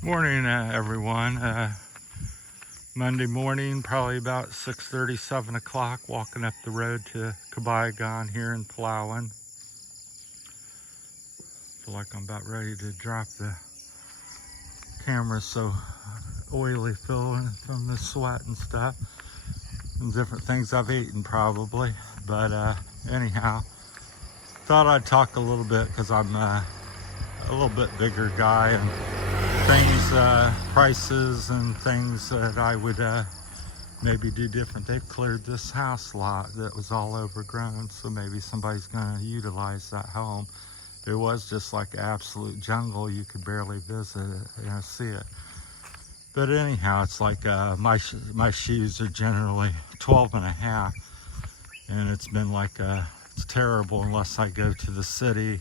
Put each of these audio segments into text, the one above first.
Morning, everyone. Monday morning, probably about 6:30, 7 o'clock, walking up the road to Palawan here in Palawan. Feel like I'm about ready to drop the camera, so oily feeling from the sweat and stuff, and different things I've eaten probably. But anyhow, thought I'd talk a little bit because I'm a little bit bigger guy, and things, prices and things that I would maybe do different. They've cleared this house lot that was all overgrown, so maybe somebody's going to utilize that home. It was just like absolute jungle. You could barely visit it, see it. But anyhow, it's like my shoes are generally 12 and a half, and it's been like it's terrible unless I go to the city.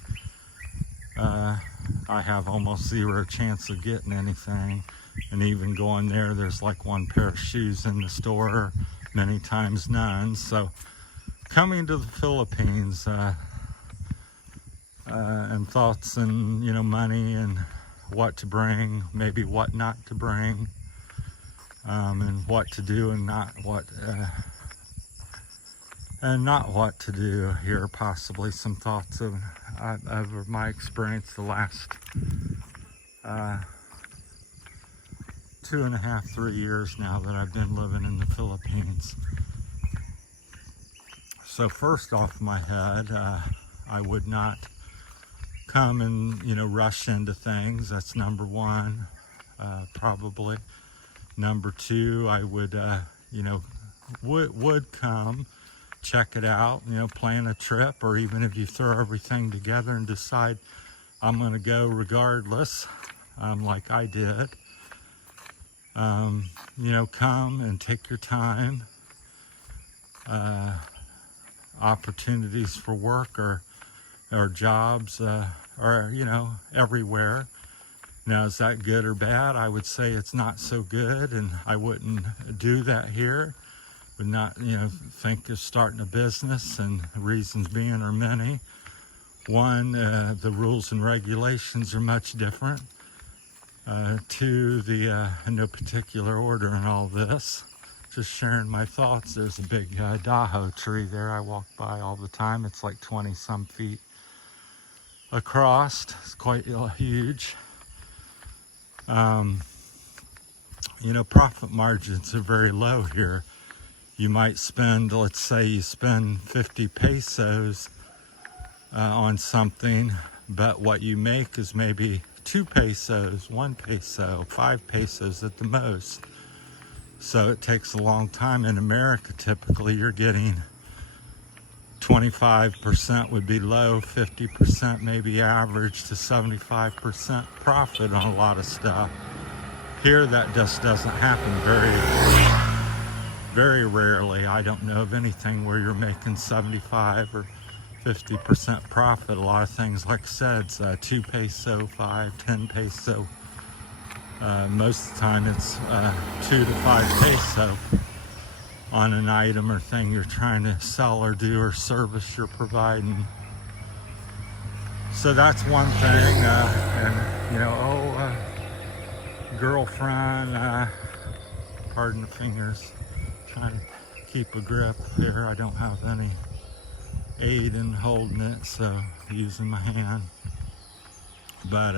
I have almost zero chance of getting anything, and even going there, there's like one pair of shoes in the store, many times none. So coming to the Philippines, and thoughts, and money, and what to bring, maybe what not to bring, and what to do and not what to do here. Possibly some thoughts of over my experience the last 2.5, 3 years now that I've been living in the Philippines. So first off my head, I would not come and rush into things. That's number one, probably. Number two, I would would come, check it out, plan a trip, or even if you throw everything together and decide I'm going to go regardless, like I did, come and take your time. Opportunities for work or jobs are everywhere. Now, is that good or bad? I would say it's not so good, and I wouldn't do that here. Would not think of starting a business, and the reasons being are many. One, the rules and regulations are much different. Two, in no particular order in all this. Just sharing my thoughts. There's a big Daho tree there I walk by all the time. It's like 20 some feet across. It's quite huge. Profit margins are very low here. You might spend, let's say you spend 50 pesos on something, but what you make is maybe 2 pesos, 1 peso, 5 pesos at the most. So it takes a long time. In America, typically you're getting 25% would be low, 50% maybe average, to 75% profit on a lot of stuff. Here that just doesn't happen very rarely. I don't know of anything where you're making 75 or 50% profit. A lot of things, like I said, 2 peso, 5, 10 peso. Most of the time it's 2 to 5 peso on an item or thing you're trying to sell or do, or service you're providing. So that's one thing. Girlfriend, pardon the fingers, trying to keep a grip here. I don't have any aid in holding it, so using my hand. But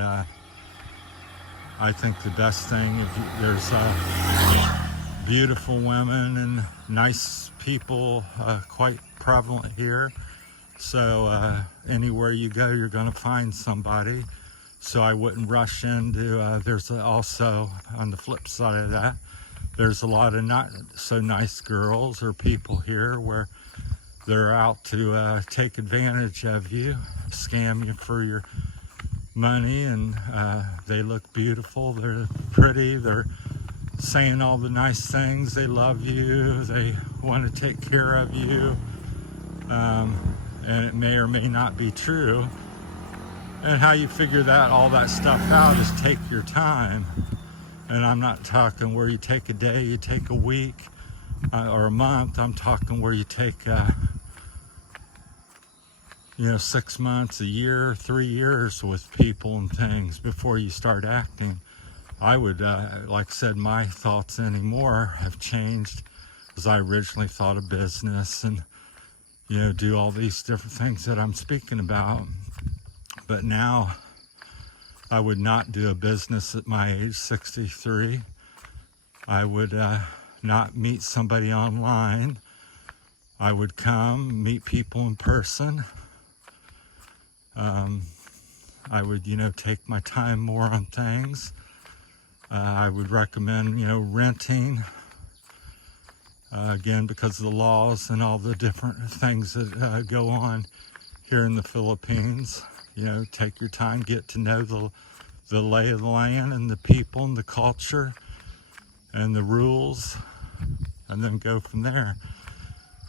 I think the best thing, there's beautiful women and nice people quite prevalent here. So anywhere you go, you're going to find somebody. So I wouldn't rush into, there's also, on the flip side of that, there's a lot of not so nice girls or people here where they're out to take advantage of you, scam you for your money, and they look beautiful, they're pretty, they're saying all the nice things, they love you, they want to take care of you, and it may or may not be true. And how you figure all that stuff out is take your time. And I'm not talking where you take a day, you take a week, or a month. I'm talking where you take 6 months, a year, 3 years with people and things before you start acting. I would, like I said, my thoughts anymore have changed, as I originally thought of business and, do all these different things that I'm speaking about. But now I would not do a business at my age, 63. I would not meet somebody online. I would come, meet people in person. I would, take my time more on things. I would recommend, renting, again, because of the laws and all the different things that go on here in the Philippines. Take your time, get to know the lay of the land and the people and the culture and the rules, and then go from there.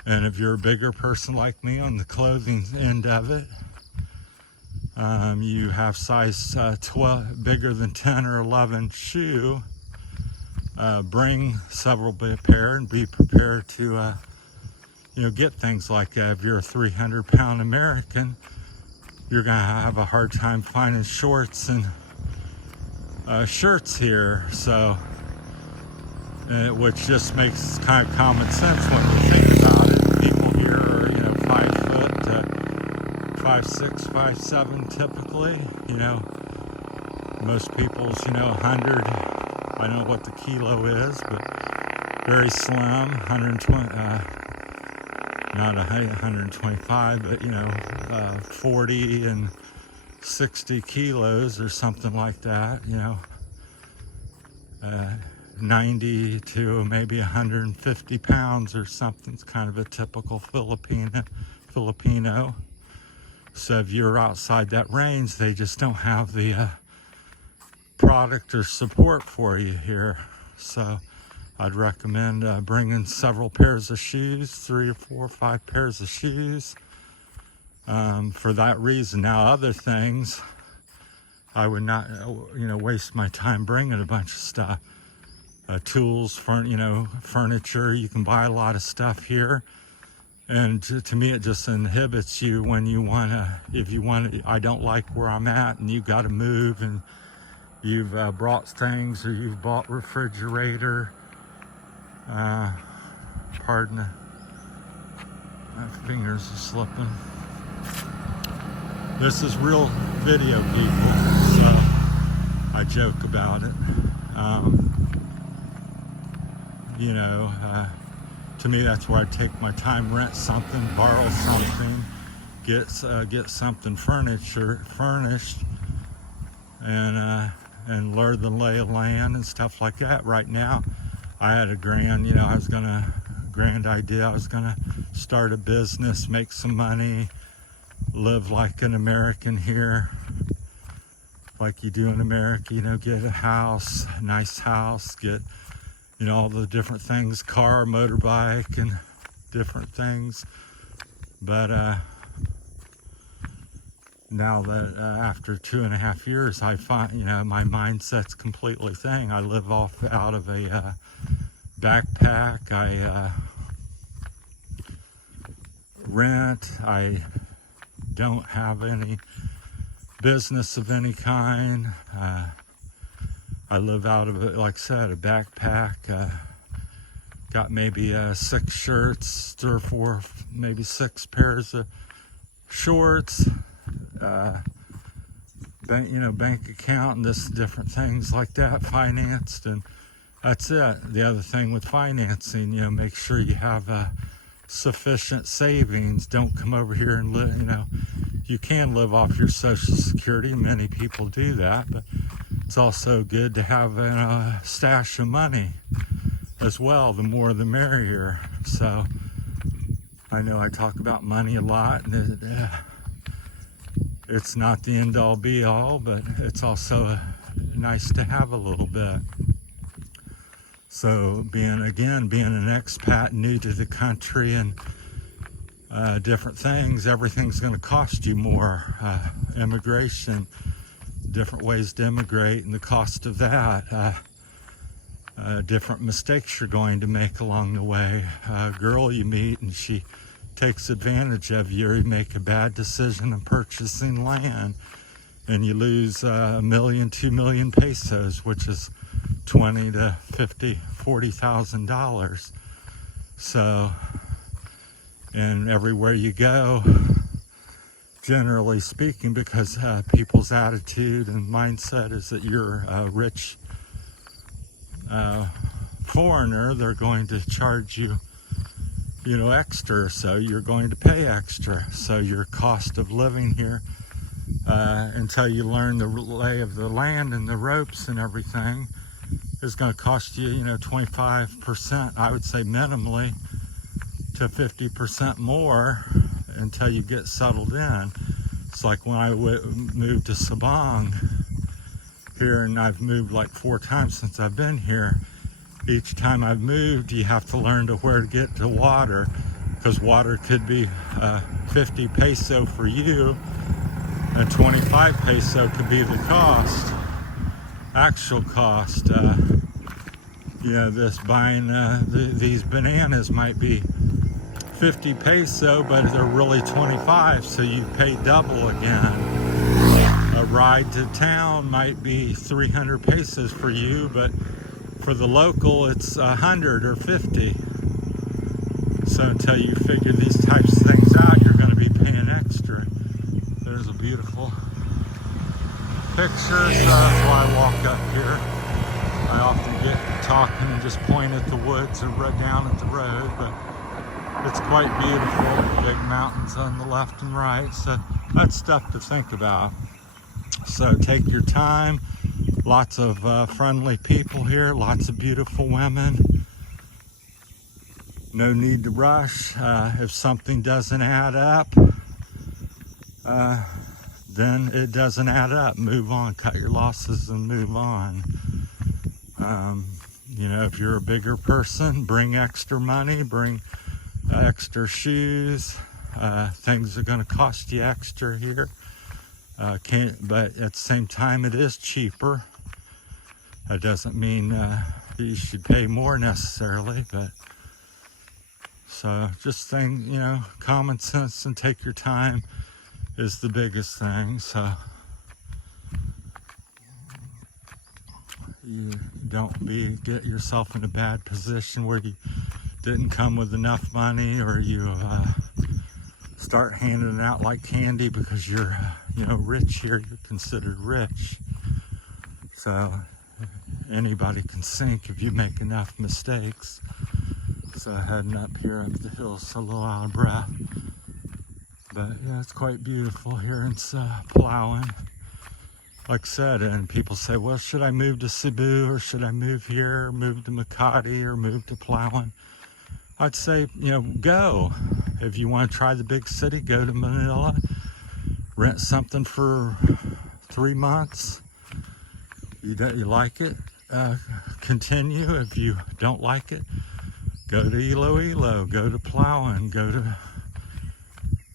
And if you're a bigger person like me on the clothing end of it, you have size 12, bigger than 10 or 11 shoe, bring several pair and be prepared to, get things like that. If you're a 300-pound American, you're going to have a hard time finding shorts and shirts here. So, which just makes kind of common sense when you think about it. People here are, 5 foot, 5'6", 5'7", typically. Most people's, 100. I don't know what the kilo is, but very slim. 120, not 125, but 40 and 60 kilos or something like that. 90 to maybe 150 pounds or something. It's kind of a typical Filipino. So if you're outside that range, they just don't have the product or support for you here. So I'd recommend bringing several pairs of shoes, 3 or 4 or 5 pairs of shoes, for that reason. Now, other things, I would not, waste my time bringing a bunch of stuff. Tools, furniture. You can buy a lot of stuff here. And to me, it just inhibits you when you want to, I don't like where I'm at and you got to move and you've brought things, or you've bought refrigerator. Pardon, my fingers are slipping. This is real video, people, so I joke about it. To me, that's where I take my time, rent something, borrow something, get something furnished, and learn the lay of land and stuff like that. Right now, I had a grand idea. I was gonna start a business, make some money, live like an American here, like you do in America. Get a house, a nice house, get all the different things, car, motorbike, and different things. But now that after 2.5 years, I find, my mindset's completely thing. I live out of a backpack. I rent. I don't have any business of any kind. I live out of it, like I said, a backpack. Got maybe 6 shirts, 3 or 4, maybe 6 pairs of shorts. Bank account and this different things like that, financed, and that's it. The other thing with financing, make sure you have sufficient savings. Don't come over here and live. You can live off your Social Security. Many people do that, but it's also good to have a stash of money as well. The more the merrier. So I know I talk about money a lot, and it's not the end all be all, but it's also nice to have a little bit. So being an expat, new to the country, and different things, everything's going to cost you more. Immigration, different ways to immigrate, and the cost of that. Different mistakes you're going to make along the way. A girl you meet and she takes advantage of you, or you make a bad decision in purchasing land and you lose a million, 2 million pesos, which is 20 to 50, $40,000. So, and everywhere you go, generally speaking, because people's attitude and mindset is that you're a rich foreigner, they're going to charge you, you know, extra, so you're going to pay extra. So your cost of living here, until you learn the lay of the land and the ropes and everything, is going to cost you, you know, 25%, I would say minimally, to 50% more until you get settled in. It's like when I moved to Sabang here, and I've moved like 4 times since I've been here. Each time I've moved, you have to learn to where to get to water, because water could be 50 peso for you, and 25 peso could be the cost, actual cost. You know, this buying these bananas might be 50 peso, but they're really 25, so you pay double again. A ride to town might be 300 pesos for you, but for the local it's 100 or 50. So until you figure these types of things out, you're going to be paying extra. There's a beautiful picture, so that's why I walk up here. I often get talking and just point at the woods or right down at the road, but it's quite beautiful. Big mountains on the left and right, so that's stuff to think about. So take your time. Lots of friendly people here, lots of beautiful women. No need to rush. If something doesn't add up, then it doesn't add up. Move on, cut your losses and move on. You know, if you're a bigger person, bring extra money, bring extra shoes. Things are going to cost you extra here. But at the same time, it is cheaper. That doesn't mean you should pay more necessarily, but so just think, you know, common sense and take your time is the biggest thing. So you don't get yourself in a bad position where you didn't come with enough money, or you start handing it out like candy because you're, you know, rich here. You're considered rich. So anybody can sink if you make enough mistakes. So heading up here up the hills, a little out of breath. But yeah, it's quite beautiful here in Palawan. Like I said, and people say, well, should I move to Cebu, or should I move here, or move to Makati, or move to Palawan? I'd say, you know, go. If you want to try the big city, go to Manila, rent something for 3 months. You like it, continue. If you don't like it, go to Iloilo, go to Palawan, go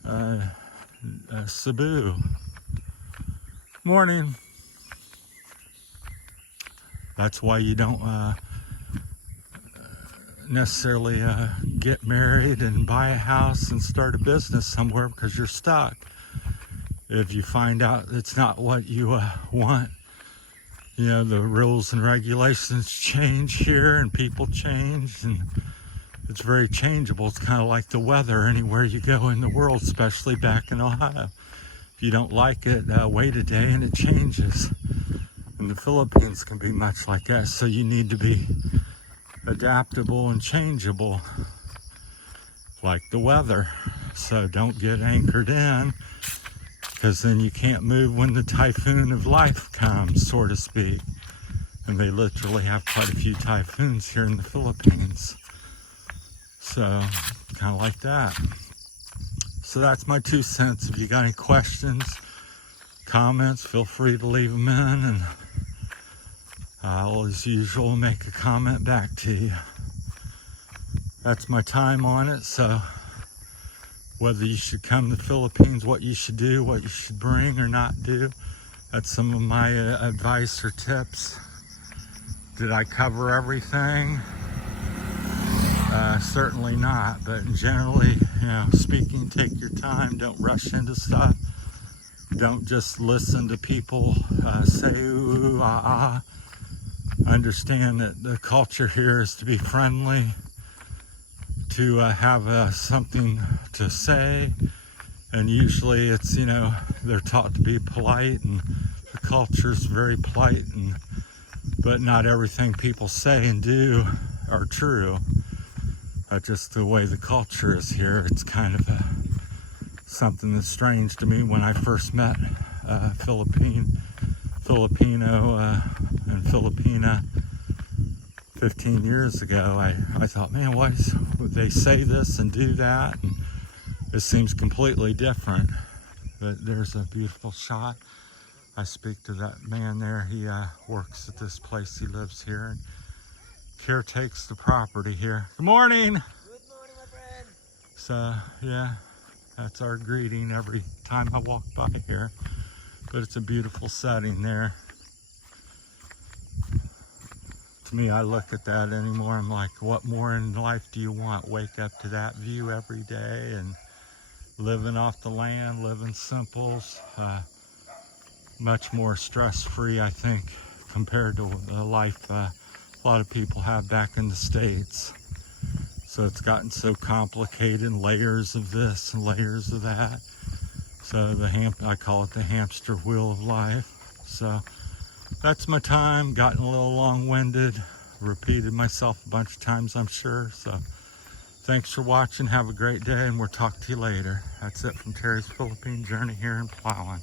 to Cebu. Morning. That's why you don't necessarily get married and buy a house and start a business somewhere, because you're stuck. If you find out it's not what you want, you know, the rules and regulations change here, and people change, and it's very changeable. It's kind of like the weather anywhere you go in the world, especially back in Ohio. If you don't like it, wait a day and it changes. And the Philippines can be much like that, so you need to be adaptable and changeable, like the weather. So don't get anchored in, because then you can't move when the typhoon of life comes, so to speak. And they literally have quite a few typhoons here in the Philippines. So kind of like that. So that's my 2 cents. If you got any questions, comments, feel free to leave them in, and I'll, as usual, make a comment back to you. That's my time on it. So whether you should come to the Philippines, what you should do, what you should bring or not do, that's some of my advice or tips. Did I cover everything? Certainly not, but generally, you know, speaking, take your time, don't rush into stuff. Don't just listen to people say ooh, ah, ah. Understand that the culture here is to be friendly, to have something to say, and usually it's, you know, they're taught to be polite, and the culture's very polite, but not everything people say and do are true. Just the way the culture is here, it's kind of something that's strange to me. When I first met Filipino and Filipina 15 years ago, I thought, man, why would they say this and do that? And it seems completely different. But there's a beautiful shot. I speak to that man there. He works at this place. He lives here and caretakes the property here. Good morning. Good morning, my friend. So yeah, that's our greeting every time I walk by here. But it's a beautiful setting there. To me, I look at that anymore, I'm like, what more in life do you want? Wake up to that view every day and living off the land, living simples, much more stress-free, I think, compared to the life a lot of people have back in the States. So it's gotten so complicated, layers of this and layers of that. So I call it the hamster wheel of life. So that's my time. Gotten a little long-winded. Repeated myself a bunch of times, I'm sure. So thanks for watching. Have a great day, and we'll talk to you later. That's it from Terry's Philippine Journey here in Palawan.